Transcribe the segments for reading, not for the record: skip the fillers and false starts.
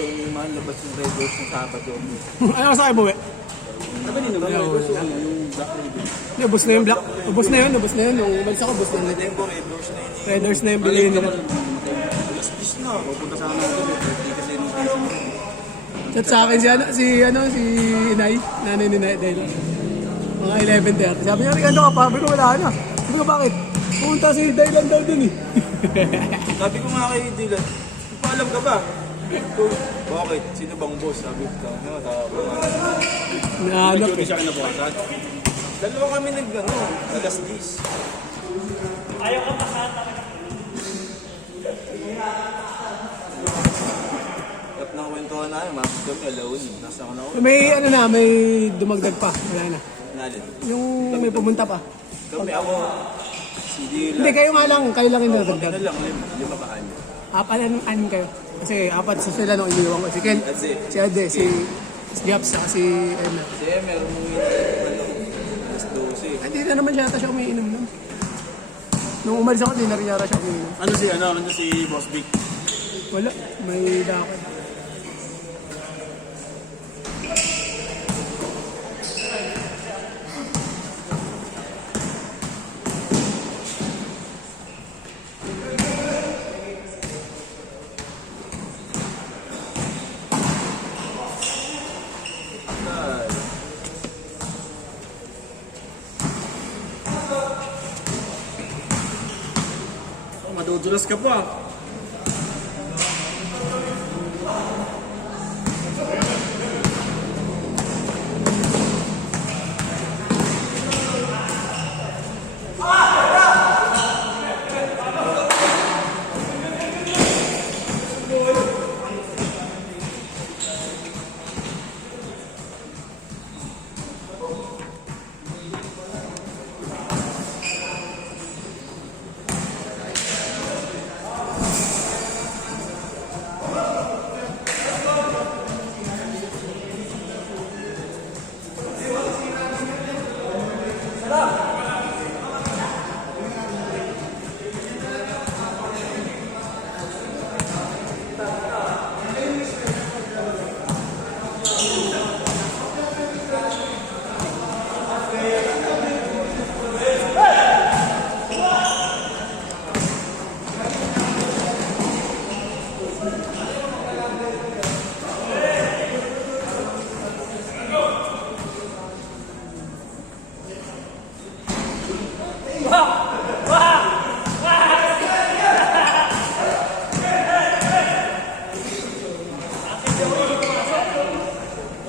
gusto yung mga labas yung Red Doors ng Sabado. Ano sa akin, buwi? Sabi din naman yung Red Doors yung Black Red Doors. Ubus na yung black. Ubus na yun. Yung umalis ako, ubus na yun. Tempo Red Doors na yun. Red Doors na yung bilhin nila. Alas 10 na. Pupunta sana ako doon. Kasi nung season. Chat sa akin si Inay, nanay ni Inay, dahil mga 11:30. Sabi niya, ano ka pa? Sabi ko, wala na. Sabi ko, bakit? Pumunta si Dylan daw dun eh. Sabi ko nga kay Dylan, alam ka ba? Ito, bakit? Sino bang boss? Sabi ko, tawag. Nahanap Hindi eh. siya kinabukasan. Dalawa kami alas 10. Ayaw ka pasata ka. Tap na kwentuhan na yun, mapos kami, alawin. Nasa ako na ako. May dumagdag pa. Wala na. Nalin. Yung may pumunta pa. Kami ako, si Dylan. Hindi, kayo lang yung Ano nadagdag. lang, lima ba kayo? Anim kayo. Kasi apat sa sila nung iniwan ko. Si Ken, si Ade, si Japs, saka si Emma. Si Emer, alas 12. Hindi na naman siya ata siya umiinom nun. Nung umalis ako, di na rin yata siya umiinom. Ano si Boss Vic? Wala, may lakad. Madudulas ka pa.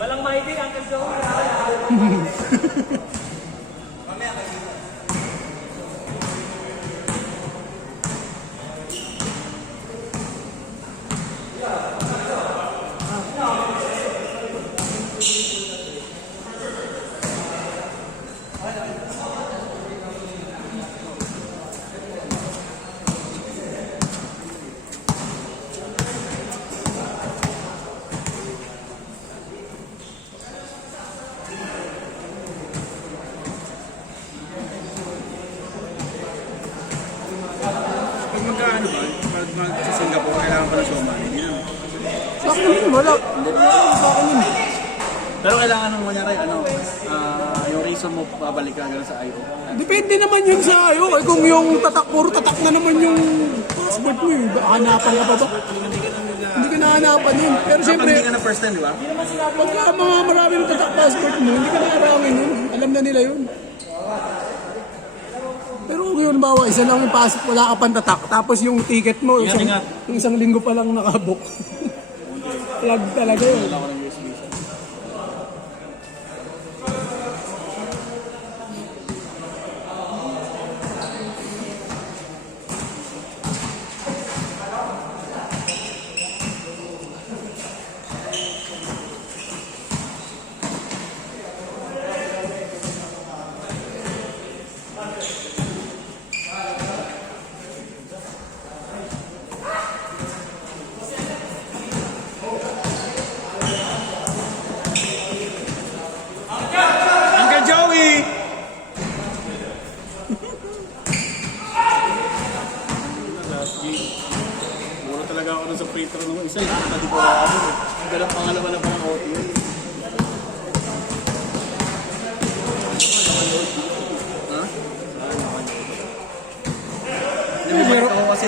Walang mahitig ang kaso. Pag magkaano ba? Pag sa Singapore, kailangan pa ng showman. Hindi naman. Sa akin naman, wala. Hindi naman sa akin yun. Pero kailangan ng kunyari, yung reason mo babalik ka gano'n sa IO. Depende naman yun sa ayo. Eh, kung yung puro tatak na naman yung passport mo eh. Hanapan ka pa ba? Hindi ka nahanapan yun. Pero siyempre, Hindi ka na first time, di ba? pagka mga maraming tatak passport mo, hindi ka naharangin yun. Alam na nila yun. Pero kung yun, bawa, isa lang yung passport, wala ka pang tatak. Tapos yung ticket mo, yung isang linggo pa lang nakabook. Flag talaga yun. Wala ko ng USB. talaga ako sa free throw nung isa. Hindi ko ako. Ang dalang pangalawa na parang OT yun. Ha? Hindi mo ako kasi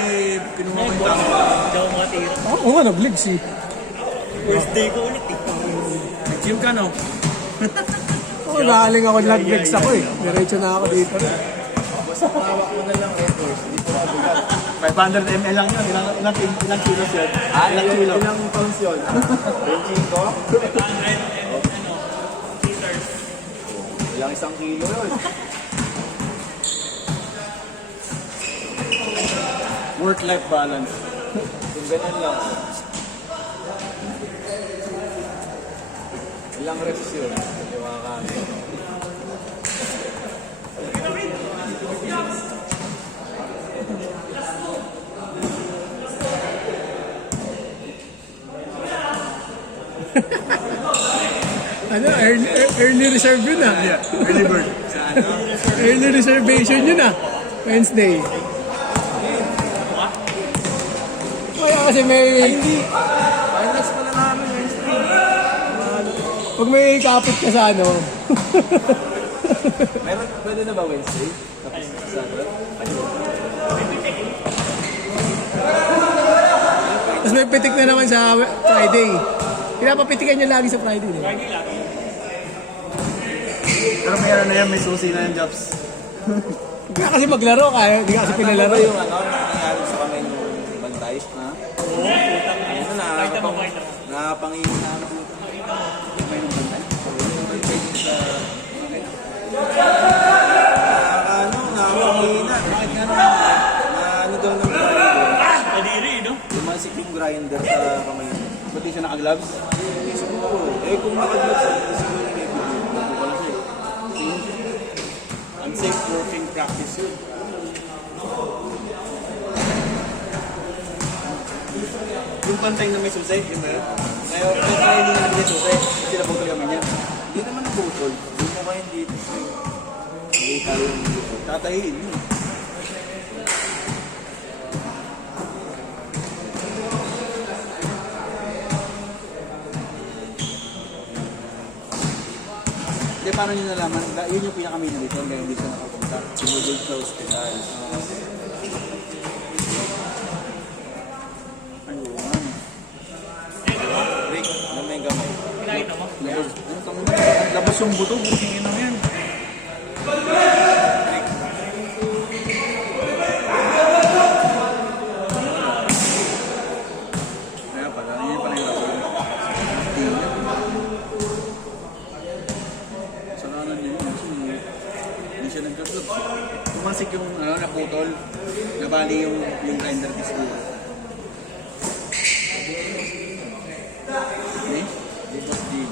kinuha ko yung tango. Hindi ako makatira. Oo nga, nag-legs eh. First day ko ulit eh. Nag-gym ka no? Oo, nakaling ako nag-legs ako eh. Diretso na ako dito. Basta hawak mo na lang effort. Hindi po mabigat. 500 ml lang yun. Ilang kilos yun? Ilang kilo? Ilang pounds yun? Benching ko? 500 liters. Ilang isang kilo yun. Work-life balance. Yung ganun lang. Ilang reps yun? Yung mga kami. Ano, early reserve yun ah. Early bird. Early reservation yun ah. Wednesday. Kaya kasi may... Finals pala namin Wednesday. Pag may kapit ka sa ano... Meron, pwede na ba Wednesday? Tapos Saturday? Tapos may pitik na naman sa Friday. Pinapapitikan niya lagi sa Friday. Eh. Friday lagi. Pero may ano na yan, may susi na yung jobs. Hindi ka kasi maglaro kaya, hindi ka kasi pinalaro. Yung ano, nangyari sa kamay ng bantay? Ha? Ano na, nakapangingin na ako. Ano, nakapangingin na. Bakit nga naman? Ano daw ng grinder? Kadiri, no? Lumasik yung grinder sa kamay niya. Ba't di siya naka-gloves? Hindi siguro. Eh kung nakagloves, siguro yung may video. Ano pala siya? Unsafe working practice yun. Yung pantay na may susi, yun ba yun? Kaya hindi na may susi, sila po kami niya. Hindi naman ang butol. Hindi mo kayo dito. Hindi tayo yung butol. Tatahiin yun. Hindi, paano nyo nalaman? Yun yung pinaka-main reason kaya hindi siya nakapunta. Sinugod sa hospital. Ayun. Rick, na may gamay. Pinakita mo? Labas. Ano kami? Labas yung buto. Busingin lang yan. Kaya pala. Yan pala yung rason. Kasalanan niya yun. Kasi hindi siya nagkaklub. Tumasik yung naputol. Nabali yung grinder disc ko. Okay? Libas din.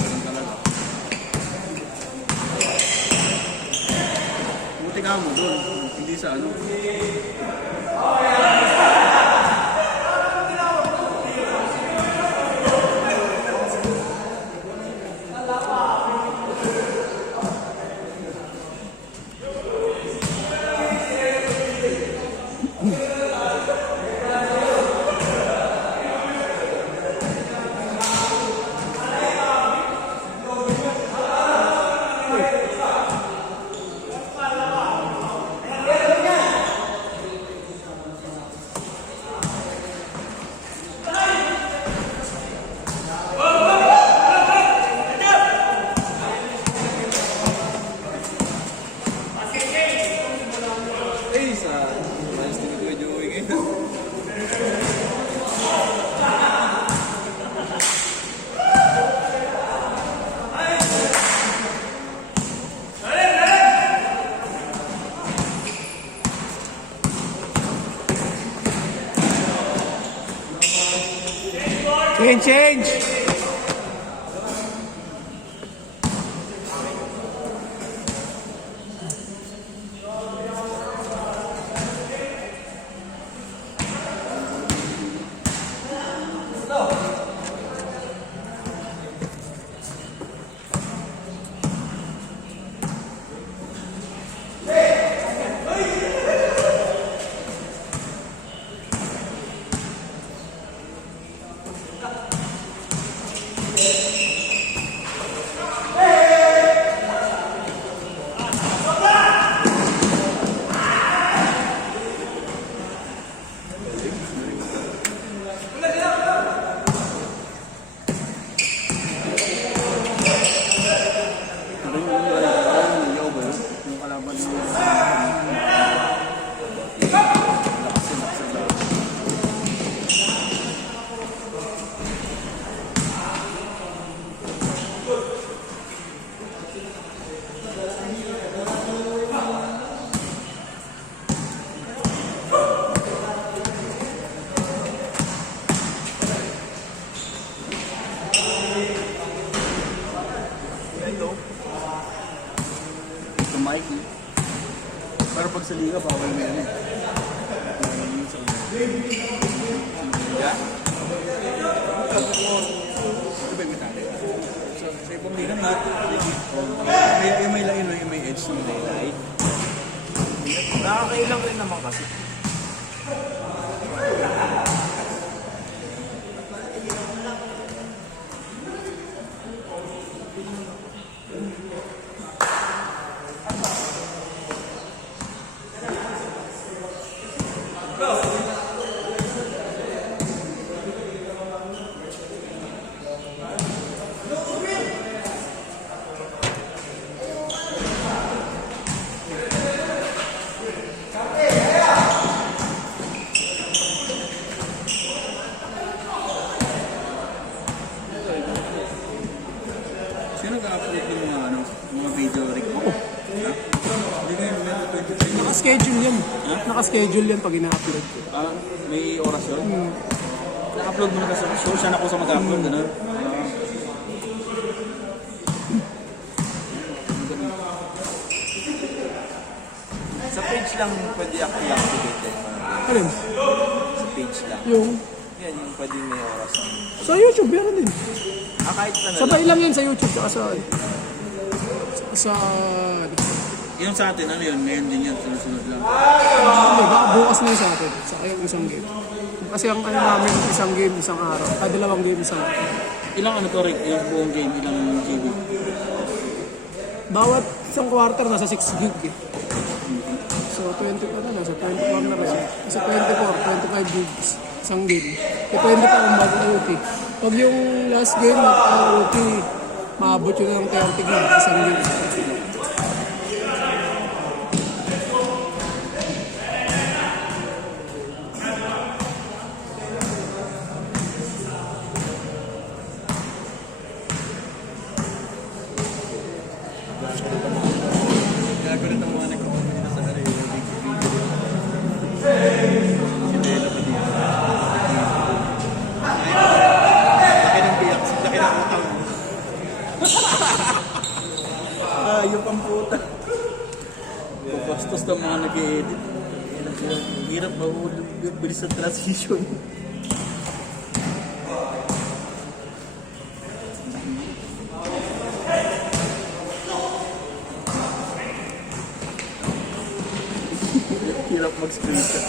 Ganun talaga. Buti ka mo doon. Hindi sa ano. Eh, sa malas din ko Joey ngayon. Change! Hindi ka bawal may ano eh. Yeah? Ano ba yung metallic? Sa ibang liga may lain o yung may edge na daylight. Nakakailang rin naman kasi. Sino nag-upload ng mga ano, mga video rig? Ako. Hindi ngayon, meron 23 minutes. Naka-schedule yan. Naka-schedule yan pag ina-upload ko. May oras yun? Na-upload mo na kasi show, siya na ako sa mag-upload, ano? Sa page lang pwede i-activate eh. Alin? Sa page lang. Yung Yan yung pwede may oras. sa YouTube, meron din. Kahit na Sabay lang yan sa YouTube tsaka sa Yung sa atin, ano yun? Ngayon din yan, sunod-sunod lang. hindi, baka bukas na yun sa atin. Saka yung isang game. Kasi ang ano namin, isang game, isang araw. Dalawang game, isang araw. Ilang ano to, Rick? Yung buong game, ilang GB? Bawat isang quarter nasa 6 gig eh. So 20 pa na, nasa 24 na rin. Kasi 24, 25 gigs. Isang game. Depende pa kung mag-OT. Pag yung last game, mag-OT, maabot yun ng 30 gig. Isang game. Gago rin ang mga nag-comment dito sa ano yung video. Si Dela pa dito. Laki ng biyak, laki ng utang. Ayop ang puta. Bastos ng mga nag-edit. Hirap mahulog yung bilis sa transition. Hirap mag-screenshot.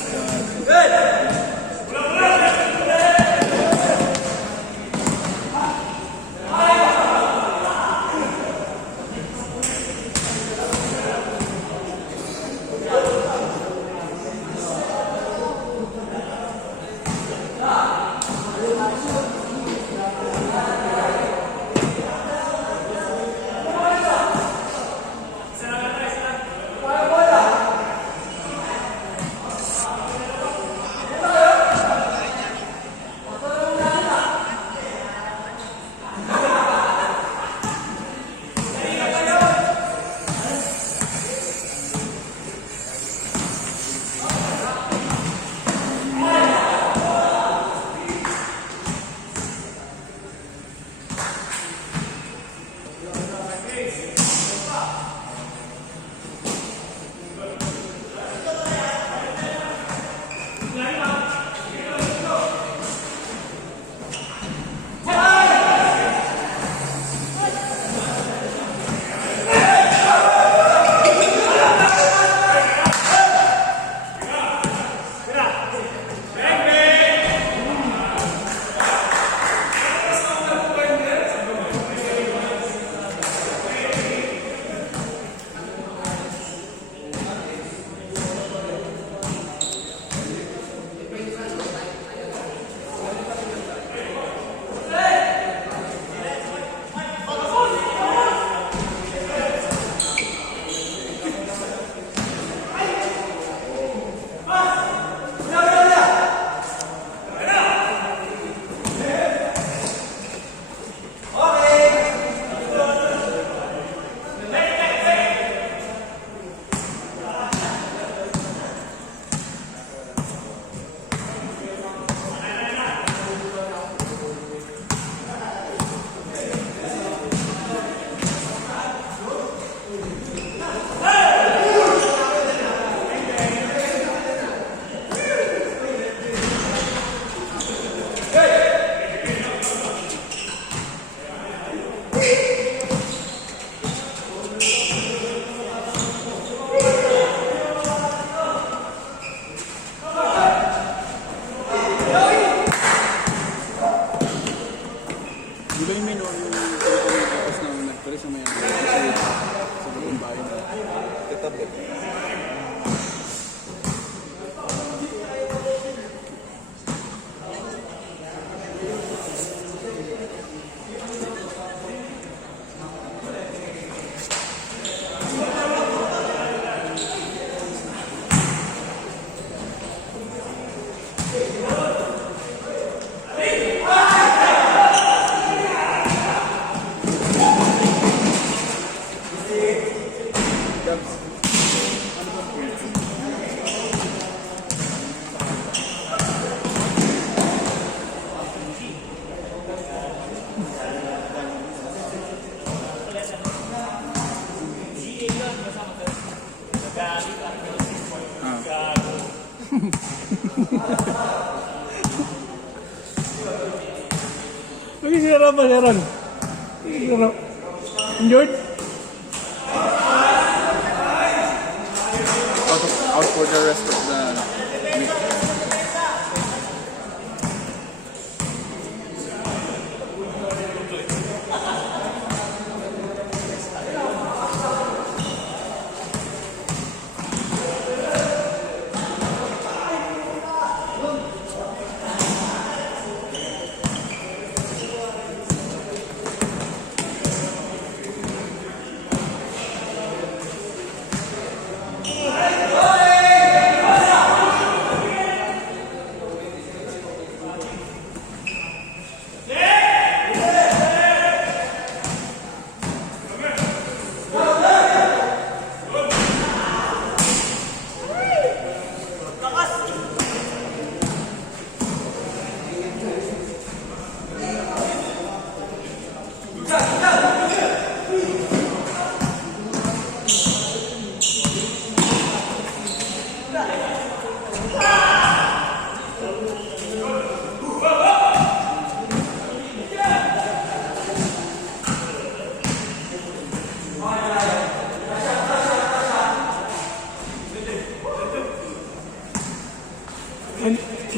Lagi sinara pa, Sharon. Sinara. Enjoyed? Out for the rest of the week.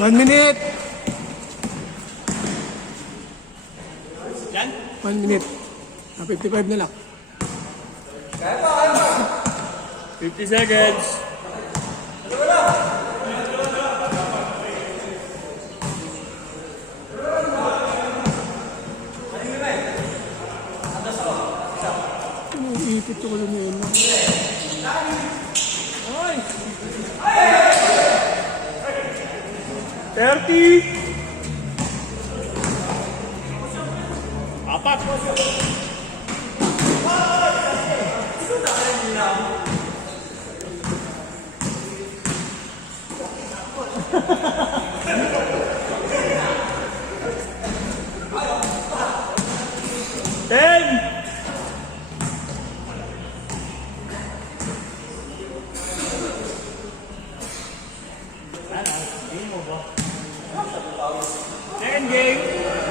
One minute. Yan? 1 minute. 55 na lang. 50 seconds. Iipit ko lang yun. Apat. Ten. Second game.